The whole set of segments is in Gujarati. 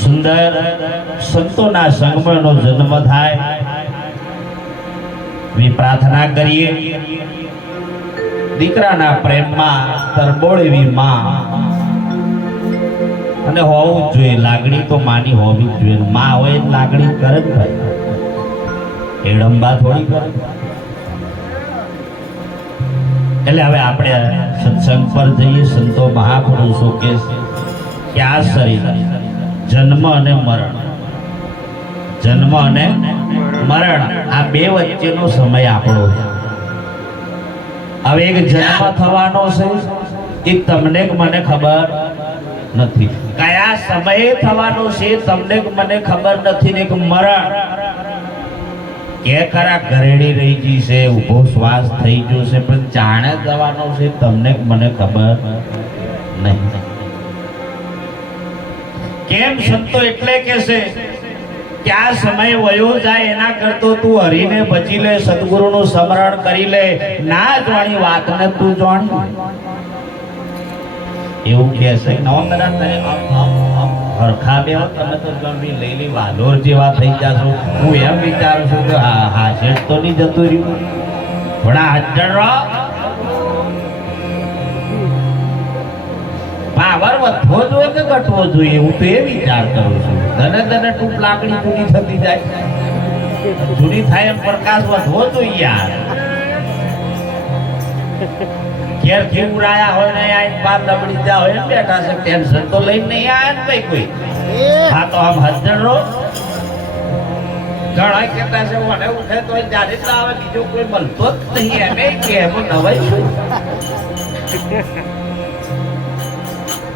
સુંદર સંતોના સંગમનો જન્મ થાય એવી પ્રાર્થના કરીએ. દીકરાના પ્રેમમાં તરબોળ એવી માં અને હોવું જ જોઈએ. લાગણી તો માની હોવી જ જોઈએ. માં હોય લાગણી કરે જ ભાઈ, એડંબા થોડી કરે. એટલે હવે આપણે સત્સંગ પર જઈએ. સંતો મહાપુરુષો કે આ શરીર જન્મ અને મરણ, જન્મ અને મરણ આ બે વચ્ચેનો સમય આપણો છે. હવે એક જન્મ થવાનો છે એ તમને મને ખબર નથી. કયા સમયે થવાનો છે તમને મને ખબર નથી. ને એક મરણ કે ખરા ઘરેડી રહી ગઈ છે, ઉભો શ્વાસ થઈ ગયો છે, પણ જાણે જવાનો છે તમને મને ખબર નહીં. કેમ સંતો એટલે કે છે કે આ સમય વયો જાય એના કરતો તું હરીને બચી લે, સદગુરુનું સ્મરણ કરી લે. ના જાણી વાતને તું જાણી એવું કે છે. હરખા બે તમે તો લઈ લઈ વાલોર જેવા થઈ જશો. હું એમ વિચારું છું કે હા શેઠ તો નહીં જતું રહ્યું, પણ હાજર રહો. પાવર વધવો જોઈએ કે ઘટવો જોઈએ, હું તો એ વિચાર કરું છું. ધને ધને ટૂંક લાકડી જૂની થતી જાય, જૂની થાય એમ પ્રકાશ વધવો જોઈએ યાર. ઘેર ઉડાયા હોય ને આ બાર લબડી જા હોય બેઠા છે, ટેન્શન તો લઈને નહીં આયા ને કોઈ. હા તો આમ હાજર રહો. ઘણા કહેતા છે મને ઉઠે તો જ્યારે જ આવે, બીજો કોઈ મળતો જ નહીં. એમ કે એમ નવાઈ શું.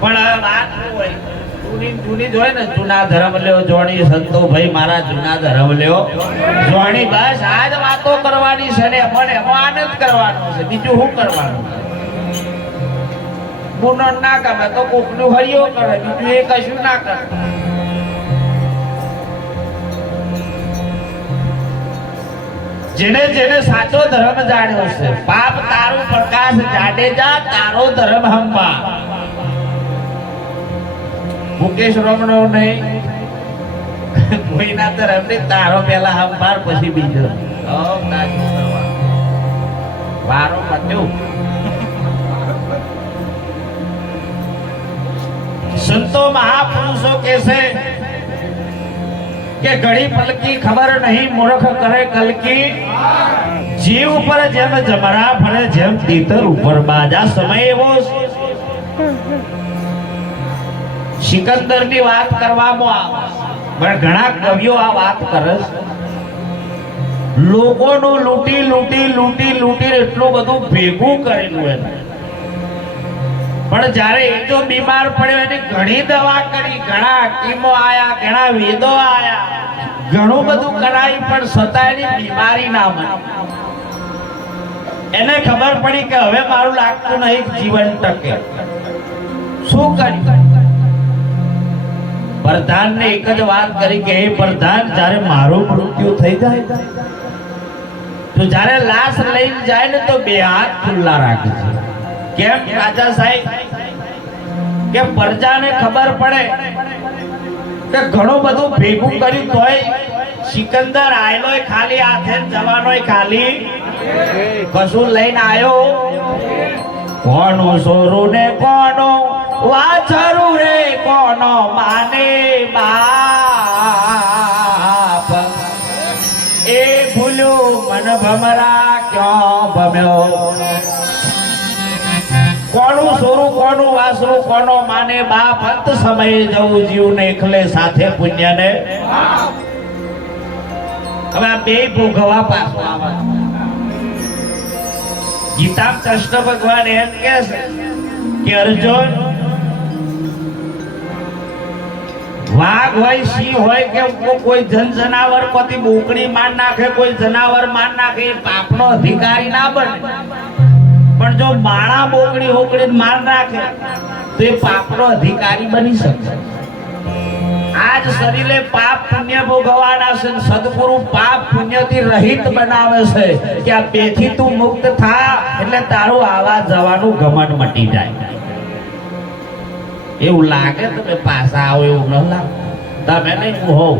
પણ વાત શું હોય, જૂની જ હોય ને. જૂના ધર્મ લ્યો જોણી સંતો ભાઈ મારા, જૂના ધર્મ લ્યો જોણી. બસ આ જ વાતો કરવાની છે ને પણ એમાં આનંદ કરવાનો છે, બીજું શું કરવાનું. ગુનો ના ગમે તો કોકનું હરિયો કરે, બીજું એ કશું ના કરે. જેને જેને સાચો ધર્મ જાણ્યો છે, પાપ તારું પ્રકાશ જાડેજા, તારો ધર્મ હંપા. મુકેશ રમણો નહીં, કોઈના ધર્મ નહીં, તારો પેલા હંપાર પછી બીજો. વારો પત્યો. સંતો મહાપુરુષો કે છે કે ઘડી પલકી ખબર નહીં મૂર્ખ કરે કલકી. જીવ ઉપર જેમ જમરા ફરે, જેમ તીતર ઉપર બાજા. સમય એવો સિકંદર ની વાત કરવામાં આવે, ઘણા કવિઓ આ વાત કરે છે. લોકોનું લૂંટી લૂંટી લૂંટી લૂંટી એટલું બધું ભેગું કરેલું એને, પણ જયારે એ જો બીમાર પડ્યો એની ઘણી દવા કરી, ઘણા હકીમો આયા, ઘણા વેદો આયા, ઘણું બધું કરાયું, પણ છતાં એની બીમારી ના મળી. એને ખબર પડી કે હવે મારું લાગતું નહીં જીવન ટકે. શું કર્યું? પ્રધાન ને એક જ વાત કરી કે હે પ્રધાન, જયારે મારું મૃત્યુ થઈ જાય તો જયારે લાશ લઈને જાય ને તો બે હાથ ખુલ્લા રાખે છે. કેમ રાજા સાહેબ કે પ્રજાને ખબર પડે કે ઘણું બધું ભેગું કર્યું તોય સિકંદર આયલો ખાલી હાથે જવાનો ખાલી કશું લઈને આવ્યો. કોનું સોરું ને કોનું વાછરું રે, કોનો માને બાપ. એ ભૂલ્યું મન ભમરા ક્યાં ભમ્યો. કોનું સોરું કોનું વાસરું, કોનો માને બાપ. અંત સમયે જવું જીવ ને એકલે, સાથે પુણ્ય ને. હવે આ બે ભોગવા પાછું આવે. ગીતા કૃષ્ણ ભગવાન એમ કે છે કે અર્જુન, વાઘ હોય, સિંહ હોય કે કોઈ જનાવર કોતી બોકડી માર નાખે, કોઈ જનાવર માર નાખે, એ પાપનો અધિકારી ના બને. પણ જો માણા બોકડી હોકડી માર નાખે તો એ પાપનો અધિકારી બની શકે. આજ શરીરે પાપ પુણ્ય ભોગવવાના છે. સદગુરુ પાપ પુણ્યથી રહિત બનાવે છે કે આ બેથી તું મુક્ત થા એટલે તારું આવા જવાનું ઘમંડ મટી જાય. એવું લાગે તમે પાછા આવો એવું ન લાગે તમે નહીં હોવ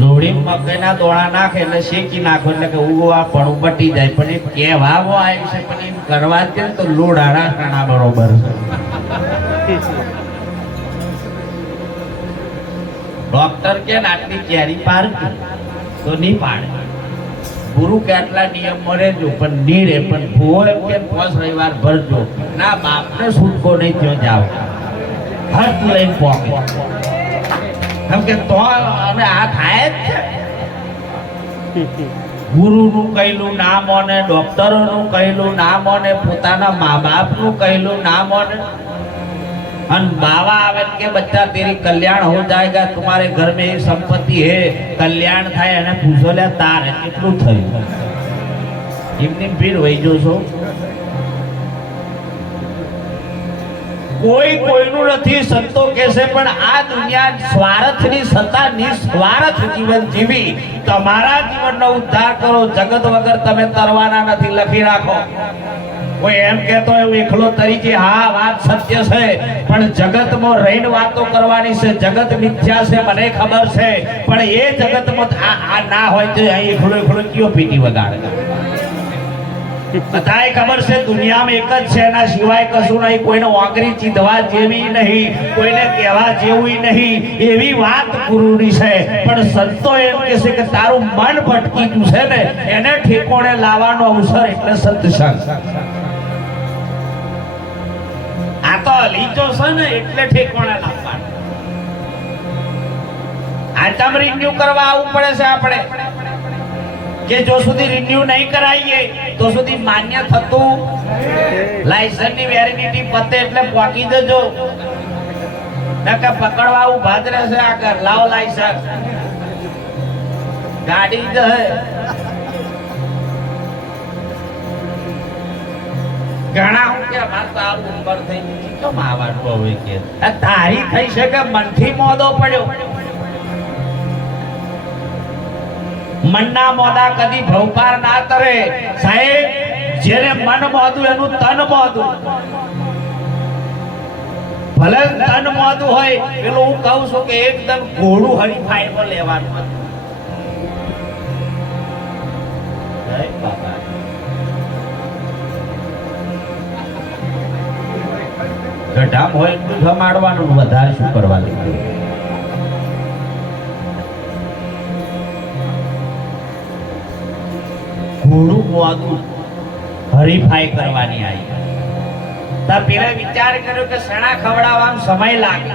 લોડી મકઈના દોણા નાખે એટલે શેકી નાખો એટલે કે ઉગવા પણ બટી જાય પણ એ કહેવાવો આવી છે પણ એમ કરવા દે તો લોડ હાડા બરોબર ડોક્ટર કે આટલી કેરી પાડતી તો નહીં પાડે ગુરુ કે આટલા નિયમ મળે જો પણ નીડે પણ ભૂવો એમ કે 5 રવિવાર ભરજો ના બાપને છૂટકો નહીં થયો જાવ હટ લઈને પોકે કેમ કે તો અને આ થાય જ છે ગુરુનું કહેલું ના માને ડોક્ટરોનું કહેલું ના માને પોતાના મા બાપનું કહેલું ના માને અને बाबा आवे के बच्चा तेरी कल्याण हो जाएगा तुम्हारे घर में ये संपत्ति है कल्याण थाय અને પૂછો લે તારે કેટલું થયું એમની ભીડ વહી જો છો કોઈ કોઈનું નથી સંતો કહેશે પણ આ દુનિયા સ્વાર્થની સત્તા નિસ્વાર્થ જીવન જીવી તમારા જીવનનો ઉદ્ધાર કરો જગત વગર તમે તરવાના નથી લખી રાખો કોઈ એમ કહેતો હોય એકલો તરીકે હા વાત સત્ય છે પણ જગતમાં રહીને વાતો કરવાની છે જગત મિથ્યા છે મને ખબર છે પણ એ જગતમાં આ ના હોય તો અહીં એકલો કયો પીટી વગાડે બધાય ખબર છે દુનિયામાં એક જ છે એના સિવાય કશું નહીં કોઈને ઓગરી ચીધવા જેવી નહીં કોઈને કહેવા જેવું નહીં એવી વાત ગુરુની છે પણ સંતો એમ કહે છે કે તારું મન ભટકી ગયું છે ને એને ઠેકોણે લાવવાનો અવસર એટલે સત્સંગ આ તો લીચો છે ને એટલે ઠેકોણે લાવવાનો આટમ રિન્યુ કરવા આવવું પડે છે આપણે કે જો સુધી રિન્યુ નહીં કરાવીએ તો સુધી માન્ય થતું લાયસન્સની વેલિડિટી પતે એટલે પહોંચી જજો નકે પકડવા ઉભા જ રહેશે આ કર લાવો લાયસન્સ ગાડી જ હે ઘણા હું કે માર તો આ ઉંમર થઈ ગઈ કેમ આવવાનું હવે કે તારી થઈ છે કે મનથી મોદો પડ્યો મનના મોદા કદી ભવપાર ના કરે સાહેબ જેને મન મોદું એનું તન મોદું ભલે તન મોદું હોય પેલું હું કહું છું કે એકદમ ઘોડું હરીફાઈ પર લેવાનું ગઢામ હોય એટલું જમાડવાનું વધારે શું કરવાનું ઘોડું મોદું હરીફાઈ કરવાની આવી તો પેલા વિચાર કર્યો કે સણા ખવડાવવામાં સમય લાગે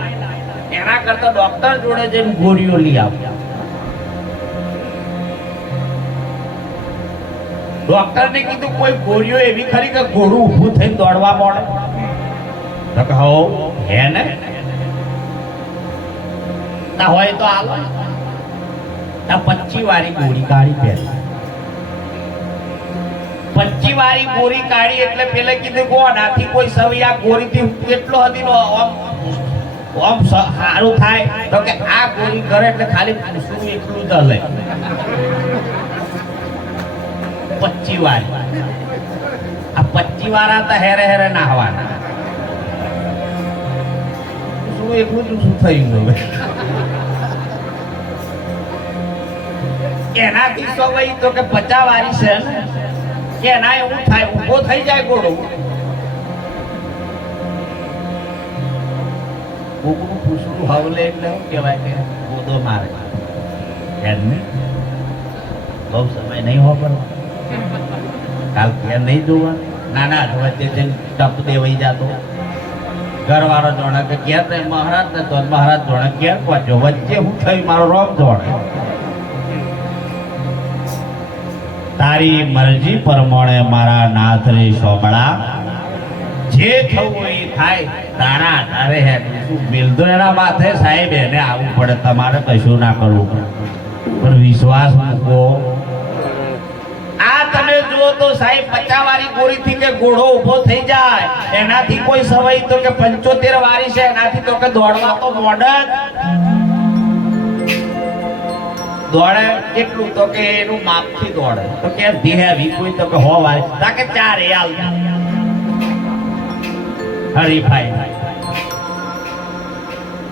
એના કરતા ડોક્ટર જોડે જઈને ગોળીઓ લઈ આવ ડોક્ટર ને કીધું કોઈ ગોળીઓ એવી ખરી કે ઘોડું ઊભું થઈને દોડવા મળે તો કે હો હે ને ના હોય તો આલો આ 25 વાળી ગોળી કાઢી પહેરી 25 વાળી ગોળી કાઢી એટલે પેલે કીધું કોનાથી કોઈ સવિયા ગોળીથી કેટલો હદીનો ઓમ સારું થાય તો કે આ ગોળી કરે એટલે ખાલી પૂછવું એટલું જ લે 25 વાળી આ 25 વાળા તો હેરે હેરે નાહવાના શું એટલું જ શું થયું હવે એનાથી સવાઈ તો કે 50 વાળી છે ને કે ના એવું થાય ઊભો થઈ જાય ઘોડો કોકનું પૂછડું હવલે એટલે શું કહેવાય કે ગોદો મારે એમને બહુ સમય નહીં હો પણ કાલ ઘેર નહીં જોવા નાના વચ્ચે જઈને ટપ દેવાઈ જતો ઘરવાળો જોડે કે ઘેર નહીં મહારાજ ને તો મહારાજ જોડે ઘેર પહોંચ્યો વચ્ચે હું થયું મારો રોમ જોડે તારી મરજી પ્રમાણે મારા નાથ રે સોમળા જે થવું એ થાય તારા આધારે હે મિલતો એના માથે સાહેબ એને આવવું પડે તમારે કશું ના કરવું પણ વિશ્વાસ મૂકો આ તમે જુઓ તો સાહેબ 50 વાળી ગોળીથી કે ઘોડો ઊભો થઈ જાય એનાથી કોઈ સવાઈ તો કે 75 વાળી છે એનાથી તો કે દોડવા તો મોડન દોડે કેટલું તો કે એનું માપથી દોડે તો કે હેવી કોઈ તો કે 100 વાળી તા કે 4 એ આલ હરીફાઈ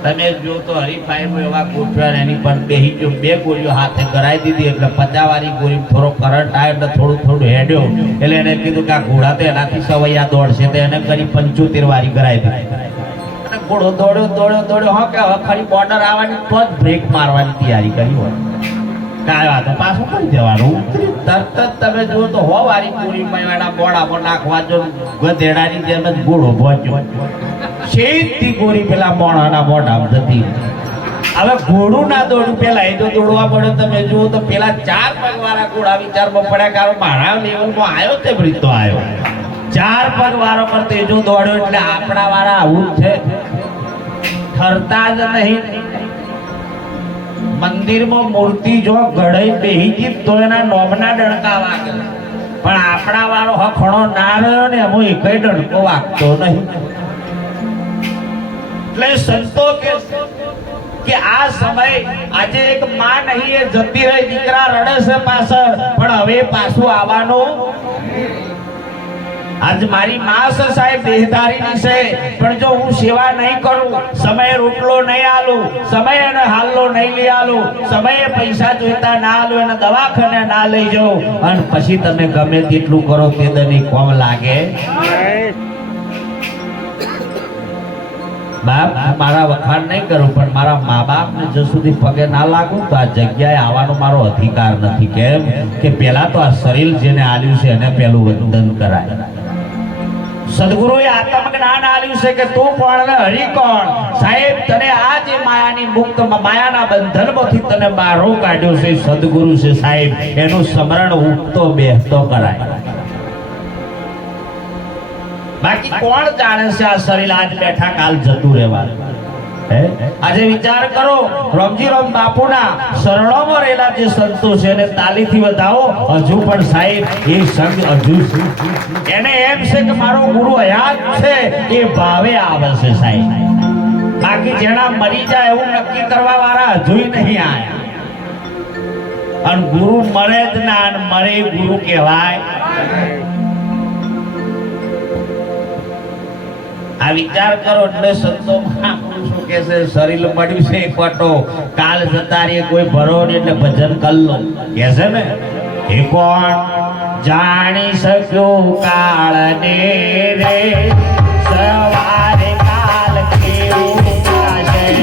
તમે જો તો હરીફાઈમાં એવા ગોઠવ્યા એની પણ બેહી ગયો 2 ગોળીઓ હાથે કરાવી દીધી એટલે 50 વાળી ગોળી થોડો કરંટ આવ્યો એટલે થોડું હેડ્યો એટલે એને કીધું કે આ ઘોડા તો એનાથી સવૈયા દોડશે તો એને કરી 75 વાળી કરાવી દીધી ઘોડો દોડ્યો હા કે હવે ફરી બોર્ડર આવવાની તો જ બ્રેક મારવાની તૈયારી કરી હોય કાંઈ વાત પાછું કરી દેવાનું તરત જ તમે જુઓ તો 100 વાળી ગોળીમાં એના બોડામાં નાખવા જો ગધેડાની જેમ જ ઘોડો પહોંચ્યો સીધી ગોળી પેલા મોણાના મોઢામાં જતી હવે ઘોડું ના દોડ્યું પેલા એ તો દોડવા પડ્યો તમે જુઓ તો પેલા 4 પગવાળા ઘોડા વિચારમાં પડ્યા કે મારા લેવલમાં આવ્યો તે રીતો આવ્યો 4 પગવાળો પર તેજો દોડ્યો એટલે આપણા વાળા આવું છે ઠરતા જ નહીં મંદિરમાં મૂર્તિ જો ઘડાઈ બેહી ગઈ તો એના નોમના ડણકા વાગે પણ આપણા વાળો હખણો ના રહ્યો ને એમાં એકય ડણકો વાગતો નહીં એટલે સંતો કે આ સમય આજે એક માં નહીં એ જતી રહી દીકરા રડે છે પાછળ પણ હવે પાછું આવવાનું આજ મારી માં છે સાહેબ દેહધારીની છે પણ જો હું સેવા નહીં કરું સમયે રોટલો નહીં આલું સમયે એને હાલલો નહીં લઈ આલું સમયે પૈસા જોઈતા ના આલું એને દવાખાને ના લઈ જાઉં અને પછી તમે ગમે તેટલું કરો તે દની કોમ લાગે બાપ મારા વખાણ નહીં કરું પણ મારા મા બાપ ને જો સુધી પગે ના લાગુ તો આ જગ્યાએ આવવાનો મારો અધિકાર નથી કેમ કે પેલા તો આ શરીર જેને આલ્યું છે એને પેલું વંદન કરાય સદગુરુએ આત્મ જ્ઞાન આલ્યું છે કે તું કોણ ને હરી કોણ સાહેબ તને આ જે માયાની મુક્ત માયાના બંધનમાંથી તને બહાર કાઢ્યો છે સદગુરુ છે સાહેબ એનું સ્મરણ ઉઠતો બેસતો કરાય બાકી કોણ જાણે છે આ શરીર આજ બેઠા કાલ જતું રહેવાનું આજે વિચાર કરો રામજીરામ બાપુના શરણોમાં રહેલા જે સંતો છે એને તાલીથી વધાવો હજુ પણ સાહેબ એ સંગ હજુ એને એમ છે કે મારો ગુરુ હયાત છે એ ભાવે આવે છે સાહેબ બાકી જેના મરી જાય એવું નક્કી કરવા વાળા હજુ નહીં આયા અને ગુરુ મરે જ ના મરે ગુરુ કહેવાય આ વિચાર કરો એટલે સંતો મહાપુરુષો કે છે શરીર મળ્યું છે પટો કાલ જતા રે કોઈ ભરો ને એટલે ભજન કલ્લો કે છે ને એ કોણ જાણી શક્યો કાળ ને રે સવારે કાલ કેવું લાગે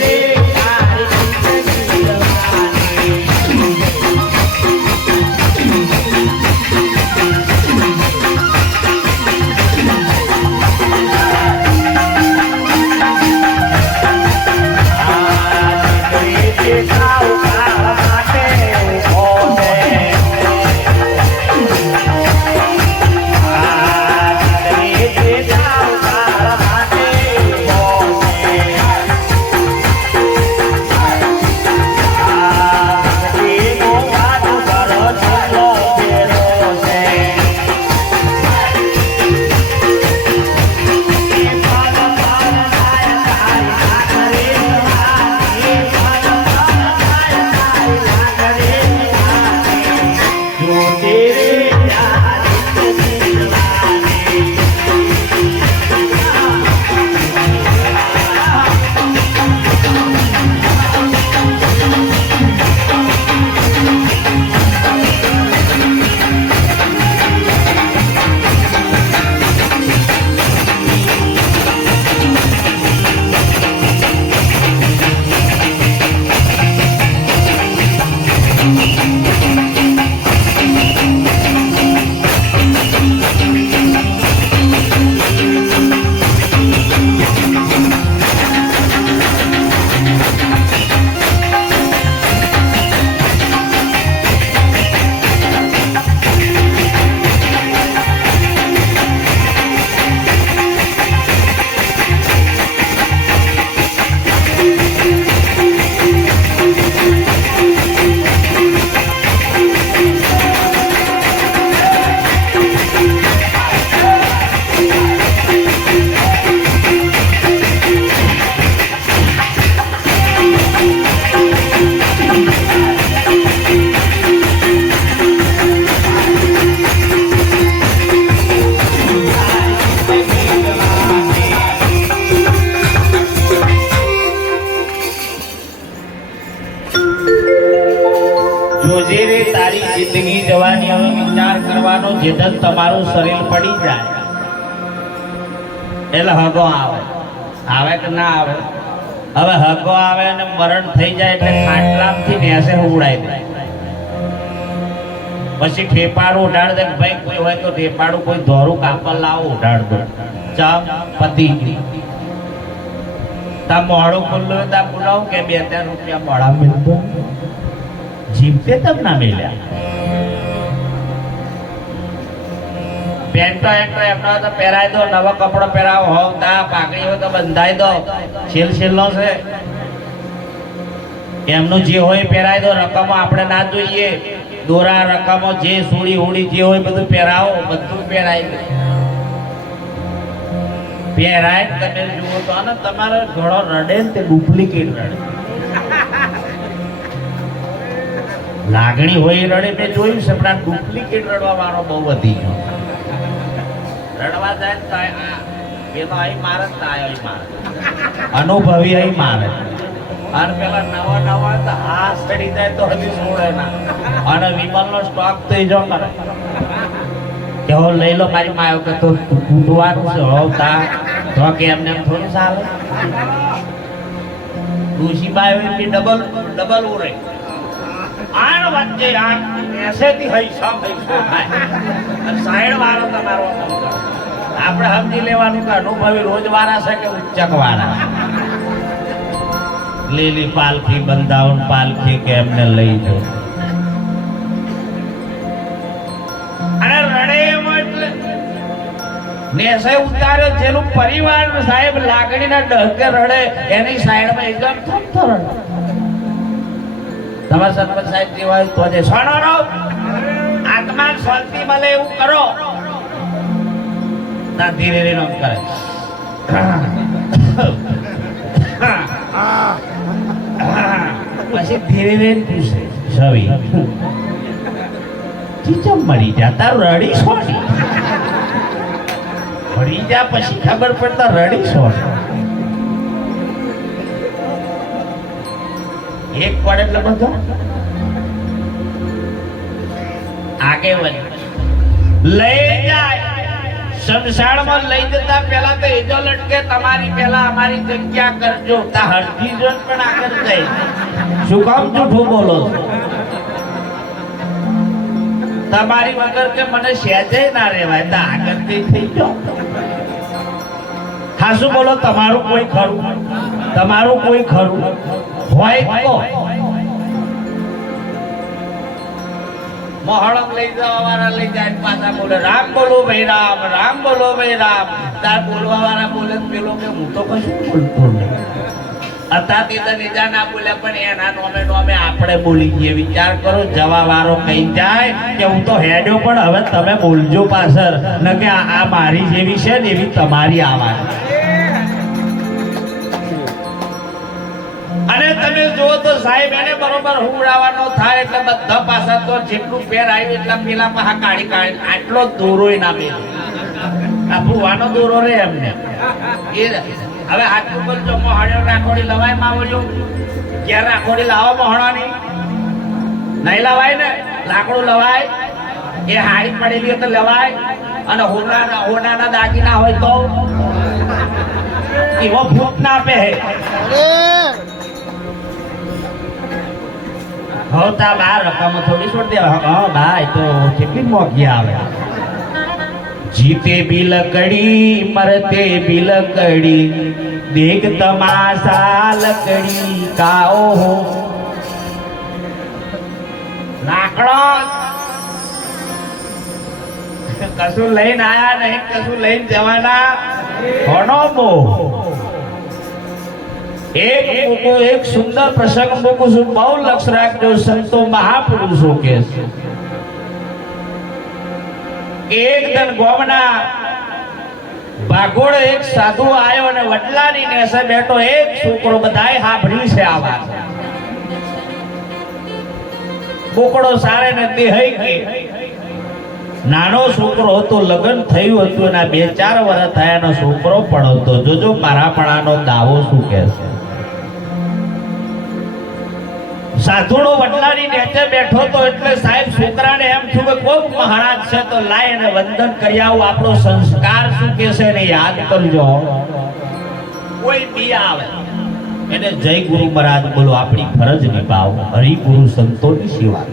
રે તારી જિંદગી જવાની. જોજે રે તારી જિંદગી જવાની. હવે વિચાર કરવાનો જેદન તમારું શરીર પડી જાય એટલે હગો આવે. આવે કે ના આવે? હવે હગો આવે અને મરણ થઈ જાય એટલે ખાટલામાંથી નેસે ઉડાઈ દે. પછી ઠેપાડું ઉડાડ દે. ભાઈ કોઈ હોય તો ઠેપાડું કોઈ દોરું કાપડ લાવો ઉડાડ દો. ચા પતિ તા મોડું ખુલ્લું તા બોલાવું કે 2-3 રૂપિયા મોડા મિલતો જીવતે તબ ના મિલ્યા. પેન્ટો એમનો તો પહેરાય દો, નવો કપડો પહેરાવો, હોવ તા પાઘડી હોય તો બંધાઈ દો. છેલ્લો છે એમનું જે હોય પહેરાય દો. રકમો આપણે ના જોઈએ. દોરા રકમો જે સુડી ઉડી જે હોય બધું પહેરાવો. બધું પહેરાય દે. પહેરાય તમે જુઓ તો ને તમારે ઘણો રડે ને તે ડુપ્લિકેટ રડે. લાગણી હોય રડે મેં જોયું છે, પણ આ ડુપ્લિકેટ રડવા વાળો બહુ વધી ગયો. રડવા જાય ને થાય એ તો અહીં મારે ને થાય અહીં મારે અનુભવી અહીં મારે. અને પેલા નવા તો હાથ ચડી જાય તો હજી છોડે ના. અને વિમલનો સ્ટોક તો એ જો કરે કે હો લઈ લો મારી માં આવ્યો કે તો તૂટવાનું છે હોવ તા તો કે એમને એમ થોડું ચાલે. ડોશીબાઈ ડબલ ઉરે આણ વચ્ચે આણ એસેથી હૈસા સાઈડ વાળો તમારો આપણે સમજી લેવાનું કે અનુભવી રોજ વાળા છે કે ઉચ્ચક વાળા. લીલી પાલખી બંધાવન પાલખી કે એમને લઈ દો. અને રડે એમ એટલે નેસે ઉતાર્યો જેનું પરિવાર સાહેબ લાગણીના ડહકે રડે એની સાઈડમાં એકદમ થમતો રડે. તમારા સરપંચ સાહેબ જેવા તો જે સોનો રો આત્મા શાંતિ મળે એવું કરો. ના ધીરે ધીરે કરે. પછી ધીરે ધીરે પૂછે છવી ચીચમ મળી જા તાર રડી છોડી મળી જા. પછી ખબર પડતા રડી છોડ એક પડે એટલે બધો આગે વધ લઈ જાય. સંસારમાં લઈ જતા પહેલા તો એજો લટકે તમારી પહેલા અમારી જગ્યા કરજો તા હરજી જોન પણ આગળ જાય શું કામ જૂઠું બોલો છો? તમારી વગર કે મને સહેજે ના રહેવાય તા આગળ થઈ જાઓ. હાસુ બોલો, તમારું કોઈ ખરું? તમારું કોઈ ખરું હોય તો મોહળમ લઈ જવા વાળા લઈ જાય પાછા બોલે રામ બોલો ભાઈ રામ, રામ બોલો ભાઈ રામ. તાર બોલવા વાળા બોલે પેલો કે હું તો કશું બોલતો નહીં. અત્યારથી તો નીજા ના બોલ્યા પણ એના નોમે નોમે આપણે બોલી ગઈએ. વિચાર કરો, જવા વાળો કઈ જાય કે હું તો હેડ્યો પણ હવે તમે બોલજો પાછળ ન કે આ મારી જેવી છે ને એવી તમારી આવાજ. અને તમે જુઓ તો સાહેબ એને બરોબર હુંડાવાનો થાય એટલે બધા પાછા તો જેટલું પેર આવ્યું એટલા પેલા પાછા કાઢી કાઢી આટલો દોરોય ના બે આ ભૂવાનો દોરો રે એમને એ હવે આટલું બોલજો મોહણ્યો રાખોડી લવાય માવડ્યો ક્યારે રાખોડી લાવો મોહણાની નહીં લવાય ને લાકડું લવાય એ હાડી પડેલી હોય તો લવાય અને હોનાના દાગીના હોય તો એવો ફૂટ ના આપે હોતા બાર રકમ થોડી છોડ દેવા. હા ભાઈ તો કેટલી મોંઘી આવે. જીતે બી લકડી મરતે બી લકડી દેખ તમાશા લકડી કાઓ હો. લાકડો કશું લઈને આયા નહીં, કશું લઈને જવાના ઘણો બહુ. એક સુંદર પ્રસંગ મૂકું છું, બહુ લક્ષ રાખજો. સંતો મહાપુરુષો કે એક દન ગોમના ભાગોળ એક સાધુ આવ્યો અને વડલાની નેસે બેઠો એક છોકરો, બધાય સાંભળ્યું છે આ વાત. બોકડો સારે ને દેહાઈ ગઈ. નાનો છોકરો હતો, લગ્ન થયું હતું, એના 2-4 વર્ષ થયા, એનો છોકરો પણ હતો. જોજો મારા પણાનો દાવો શું કે છે. સાધુડો વડલાની નેચે બેઠો તો એટલે સાહેબ છોકરાને એમ થયું કે કોક મહારાજ છે તો લાય અને વંદન કરી આવું, આપણો સંસ્કાર શું કે છે એને યાદ કરજો. કોઈ બી આવે એને જય ગુરુ મહારાજ બોલો, આપણી ફરજ નિભાવો, હરિગુરુ સંતોની સેવા.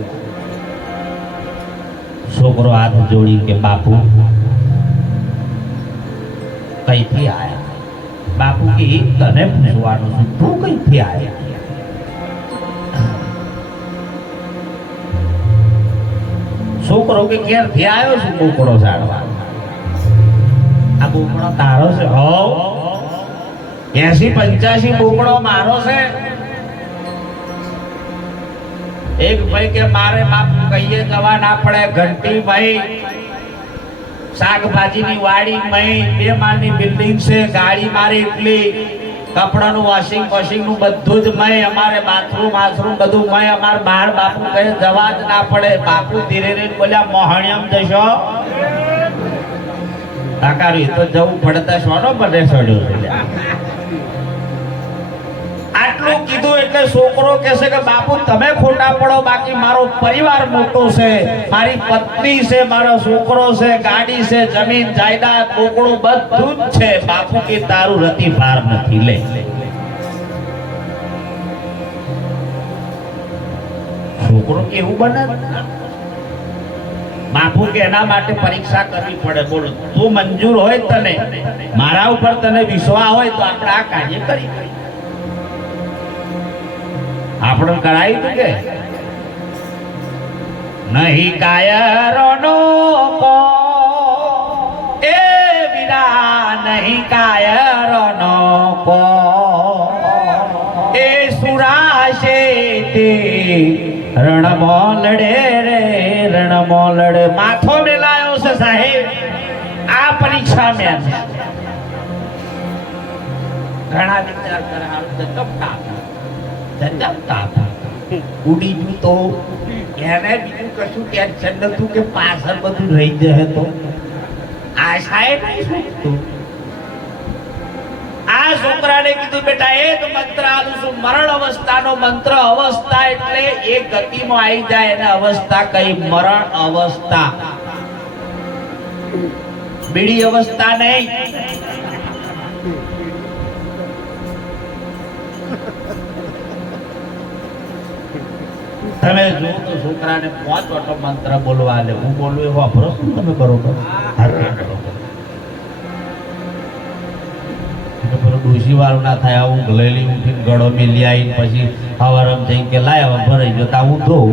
છોકરો હાથ જોડી કે બાપુ કઈથી આયા? બાપુ કે તને પૂછવાનું છે, તું કઈથી આયા? છોકરો કે ક્યારથી આવ્યો છું બોકડો સાડવા. આ બોકડો તારો છે? હો 80-85 બોકડો મારો છે. એક ભાઈ કે મારે બાપુ કહીએ જવા ના પડે, ઘંટી ભાઈ શાકભાજીની વાડી મય 2 માળની બિલ્ડિંગ છે, ગાડી મારી એટલી, કપડાનું વોશિંગ નું બધું જ મય, અમારે બાથરૂમ બધું મય, અમારે બહાર બાપુ કહે જવા જ ના પડે. બાપુ ધીરે ધીરે બોલ્યા મોહણિયમ જશો કાકારી તો જવું પડતા શોનો બધે ચડ્યો છે. આટલું કીધું એટલે છોકરો કહેશે કે બાપુ તમે ખોટા પડો, બાકી મારો પરિવાર મોટો છે, મારી પત્ની છે, મારો છોકરો છે, ગાડી છે, જમીન જાયદાદ બોકડું બધું જ છે. બાપુ કે તારું રતી ભાર નથી, લે. છોકરો કેવું બને? બાપુ કે એના માટે પરીક્ષા કરવી પડે. બોલો તું મંજૂર હોય તને, મારા ઉપર તને વિશ્વાસ હોય તો આપણે આ કાર્ય કરી. આપણે કરાયું તું કે નહીં કાયરોનો કો એ વીરા, નહીં કાયરોનો કો એ સુરાશે તે રણમો લડે રે, રણમો લડે. માથો મેલાયો છે સાહેબ આ પરીક્ષા મેં. ઘણા વિચાર કરે ઉડી ગયું તો એને બીજું કશું ટેન્શન નતું કે પાછળ બધું રહી જશે તો આશાએ નહીં સોચતું. આ છોકરાને કીધું બેટા એક મંત્ર આલું છું, મરણ અવસ્થાનો મંત્ર. અવસ્થા એટલે એ ગતિમાં આવી જાય એને અવસ્થા કઈ? મરણ અવસ્થા. બીડી અવસ્થા નહીં. તમે જો તો છોકરાને 5 વટો મંત્ર બોલવા લે, હું બોલું એવો વાપરો શું તમે કરો તો ડોસી વાળું ના થાય. આવું ગલેલી ઉઠીને ગળો મેલી આવીને પછી હવારમ થઈ કે લાય ભરાઈ જતા હું ધોઉં.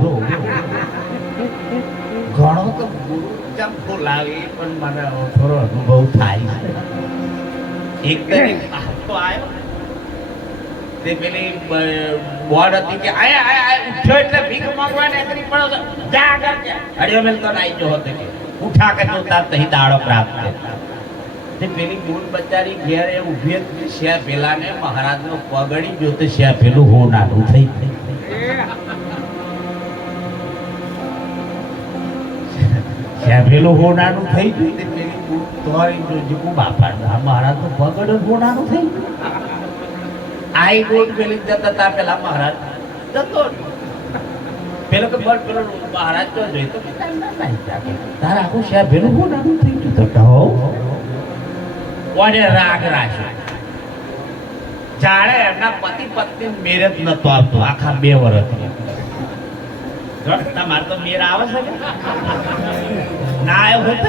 ઘણો તો ચંપો લાગે પણ મને થોડો અનુભવ થાય. એક તો આવ્યો તે પેલી બોર્ડ હતી કે આયા આયા ઉઠ્યો એટલે ભીખ માંગવા ને કરી પડો જા આગળ કે અડિયો મેલ તો નાઈ જો હતો કે ઉઠા કે તો તાર તહી દાડો પ્રાપ્ત તે પેલી ગુણ બચારી ઘેર એ ઊભી હતી. શ્યા પેલાને મહારાજનો પગડી જોતે શ્યા પેલું હો નાનું થઈ શ્યા પેલું હો નાનું થઈ ગયું. તે પેલી ગુણ તોરી જોજી બાપા મહારાજનો પગડ હો નાનું થઈ ગયું. આઈ ગોટ પેલી જતા તા પેલા મહારાજ જતો પેલો કે બળ પેલો મહારાજ તો જોઈ તો તારા આખું શ્યા પેલું હો નાનું થઈ ગયું. તો કહો કોને રાગ રાખ્યો જાણે એમના પતિ પત્ની મેરેજ નતો આવતો આખા 2 વર્ષથી. તમારે તો મેર આવે છે ના આવ્યો હોત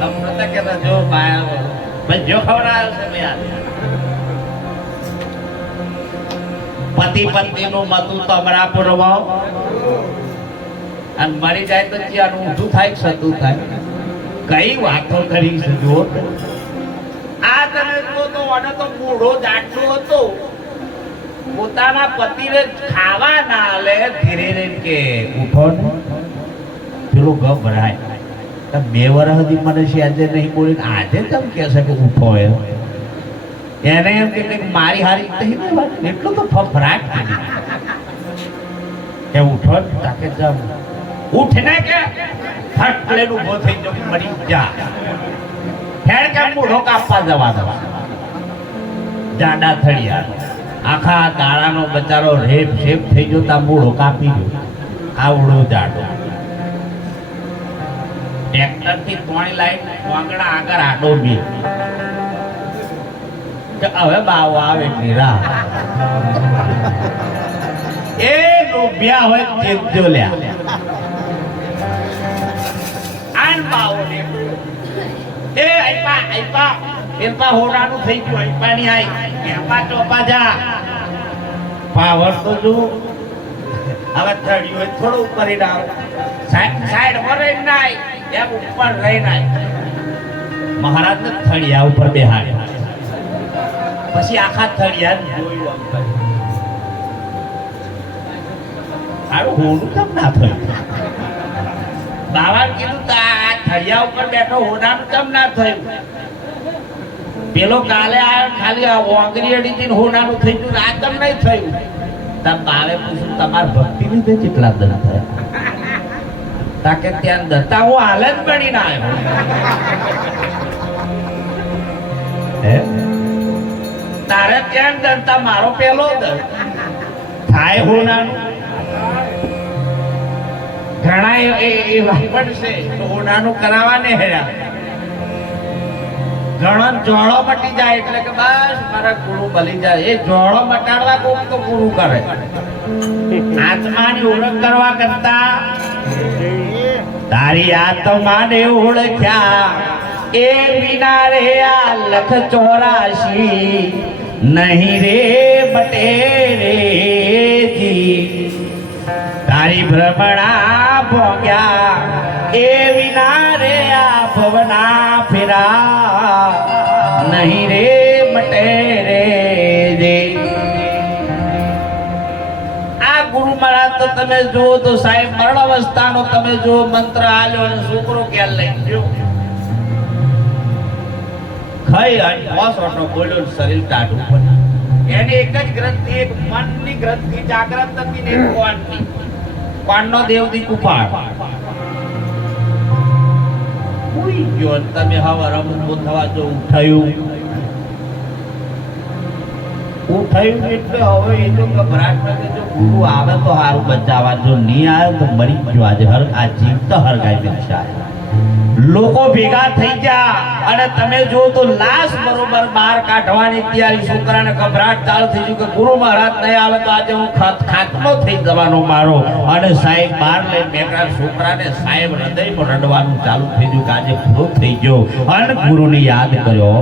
તમને કેતા જો બસ જો ખબર આવ્યો છે મેં પતિ પત્ની નું મતું તમરા પુરવાઓ અને મરી જાય તો જ્યાં ઊંધું થાય સતું થાય. કઈ વાતો કરી છે જો આ તમે તો ઓને તો મૂળો દાટલો હતો પોતાના પતિને ખાવા ના લે ધીરે ધીરે કે ઉઠો ને પેલું ગભરાય. 2 વર્ષ સુધી મને આજે નહીં બોલીને આજે તમે કહેશે કે ઉઠો એને એમ કે મારી હારી નહીં એટલું તો ફફરાટ કે ઉઠો તાકે જાવ ઉઠને કે ફટ પ્લેન ઉભો થઈ જો મરી જા હેડ કે મૂઢો કાપવા જવા દવા જાડા થળિયા આખા દાડાનો બચારો રેપ શેપ થઈ ગયો તા મૂઢો કાપી ગયો આવડો જાડો. ટ્રેક્ટર થી પાણી લાઈન વાંગડા આગળ આડો બી હવે બાવ આવે નીરા એ લોભ્યા હોય તેજો લ્યા આન બાવ ને એ આઈપા એલપા હોડાનું થઈ ગયું આઈપા ની આઈ કેપા ચોપા જા પાવર તો જો હવે થડ્યું હોય થોડું ઉપર ડાવ સાઈડ પર રહી નાય એમ ઉપર રહી નાય. મહારાજ ને થળિયા ઉપર બેહાડ્યા પછી આખા થળિયા જોયું આવું હોનું કેમ ના થયું. બાવા કીધું આ થળિયા ઉપર બેઠો હોનાનું કેમ ના થયું. પેલો કાલે આવ્યો ખાલી આ ઓંગરી અડીથી હોનાનું થઈ ગયું આ કેમ નહીં થયું. તમ બાવે પૂછ્યું તમારી ભક્તિ લીધે કેટલા દન થયા તાકે ત્યાં દત્તા હું હાલ જ બનીને આવ્યો તારે ત્યાં દત્તા મારો પેલો થાય હોનાનું ઘણા એવા પણ છે હોનાનું કરાવવાને હેરા ઘણો જોડો મટી જાય એટલે કે બસ મારા ગુરુ બલી જાય. એ જોડો મટાડવા કોક તો પૂરું કરે. આત્માની ઓળખ કરવા કરતા તારી આત્માને ઓળખ્યા એ વિના રે આ લખ 84 નહીં રે બટે રે જી. તારી ભ્રમણા ભોગ્યા એ વિના રે આ ભવના ફેરા નહીં રે મટે રે જી. આ ગુરુ મહારાજ તો તમે જુઓ તો સાહેબ મરણ અવસ્થાનો તમે જુઓ મંત્ર આલ્યો અને છોકરો ક્યાં લઈ ગયો ખાઈ અને હોસોટો બોલ્યો શરીર કાઢું પણ એની એક જ ગ્રંથિ એક મનની ગ્રંથિ જાગ્રત હતી ને એક કોણની કોણનો દેવદી કુપાળ ઉઈ ગયો તમે હવાર અમુક થવા જો ઉઠાયું હું થયું એટલે હવે એ તો ગભરાટ નથી. જો ગુરુ આવે તો સારું બચાવવા, જો નહીં આવે તો મરી ગયો. આજે આ જીવ તો હરગાઈ દીધા. લોકો ભેગા થઈ ગયા અને તમે જો તો લાશ બરોબર બહાર કાઢવાની તૈયારી. છોકરાને ગભરાટ ચાલુ થઈ ગયું કે ગુરુ મહારાજ નહીં આવે તો આજે હું ખાતમો થઈ જવાનો મારો. અને સાહેબ બહાર લઈ બેઠા છોકરાને સાહેબ હૃદયમાં રડવાનું ચાલુ થઈ ગયું કે આજે પૂરો થઈ ગયો. અને ગુરુને યાદ કર્યો,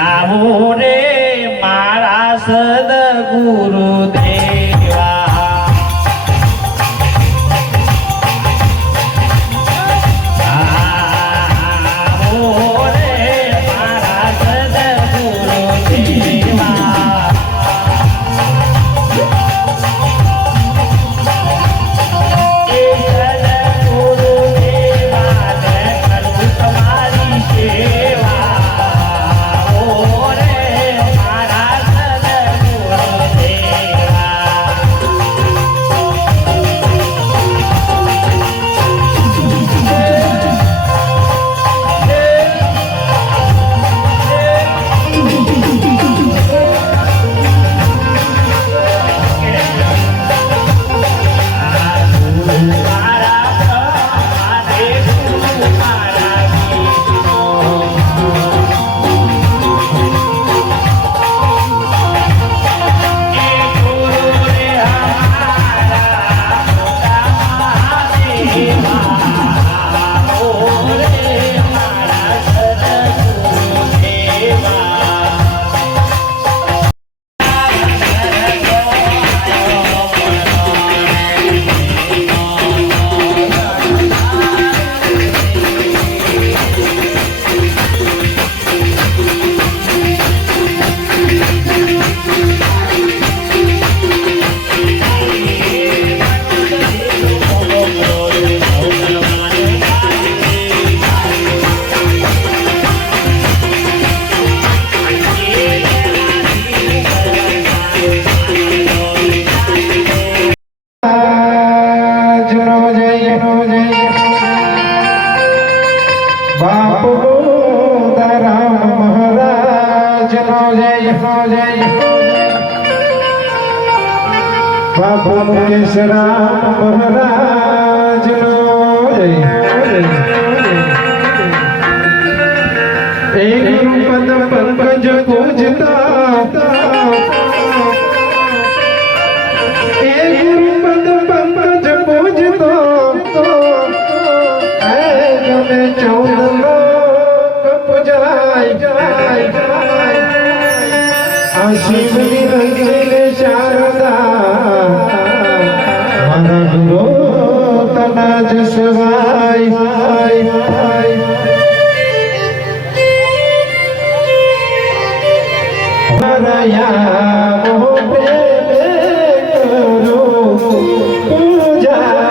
આવો રે મારા સદગુરુ દેવા. બાપુ મુકેશ રામ મહારાજ નો એક પદ પંકજ પૂજતા એક પદ પંકજ પૂજતો ગમે 14 લોક પૂજાય આ શિવની રંગીને શારદા મારા ગુરુ તના જસવાય મારા મોહ પ્રેમ કરો પૂજા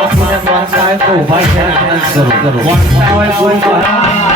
બાપુને પહોંચાય તો ઉભા થઈને આનંદ કરો. પહોંચતા હોય કોઈ તો